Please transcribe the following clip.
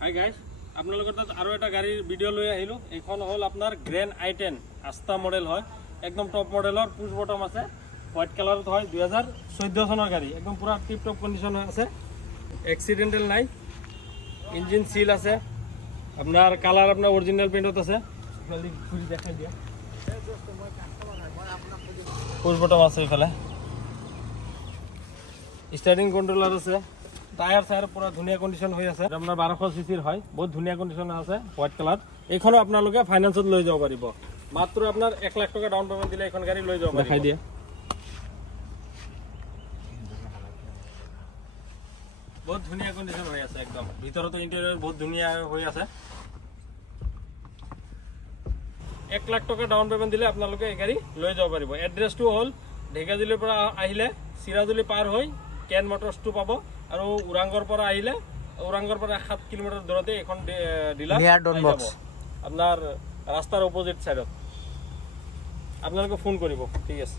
Hi guys, আপোনালোকৰ তাত আৰু এটা গাড়ীৰ ভিডিঅ' লৈ আহিলোঁ। এইখন হ'ল আপোনাৰ গ্ৰেণ্ড i10 আস্তা মডেল হয়, একদম টপ মডেলৰ, পুছ বটম আছে, হোৱাইট কালাৰত হয়, 2014 চনৰ গাড়ী, একদম পুৰা টিপ টপ কণ্ডিশ্যন আছে, এক্সিডেণ্টেল নাই, ইঞ্জিন চিল আছে, আপোনাৰ কালাৰ আপোনাৰ অৰিজিনেল পেইণ্টত আছে। ঘূৰি দেখাই দিয়া, পুছ বটম আছে, এইফালে ষ্টাৰ্টিং কণ্ট্ৰলাৰ আছে, টায়াৰ চায়াৰ পুৰা ধুনীয়া কণ্ডিশ্যন হৈ আছে। আপোনাৰ 1200 চিচিৰ হয়, বহুত ধুনীয়া কণ্ডিশ্যন আছে, হোৱাইট কালাৰ। এইখনো আপোনালোকে ফাইনেন্সত লৈ যাব পাৰিব, মাত্ৰ আপোনাৰ 1 লাখ টকা ডাউন পেমেণ্ট দিলে এইখন গাড়ী লৈ যাব পাৰিব। দেখাই দিয়ে, বহুত ধুনীয়া কণ্ডিশ্যন হৈ আছে, একদম ভিতৰতো ইণ্টেৰিয়ৰ বহুত ধুনীয়া হৈ আছে। 1 লাখ টকা ডাউন পেমেণ্ট দিলে আপোনালোকে এই গাড়ী লৈ যাব পাৰিব। এড্ৰেছটো হ'ল ঢেকিয়াজুলিৰ পৰা আহিলে চিৰাজুলি পাৰ হৈ কেন মটৰ্ছটো পাব, আৰু ওৰাংগৰ পৰা আহিলে ওৰাংগৰ পৰা 7 কিলোমিটাৰ দূৰতে এখন ডিলাৰ আপোনাৰ ৰাস্তাৰ অপজিট চাইডত। আপোনালোকে ফোন কৰিব, ঠিক আছে।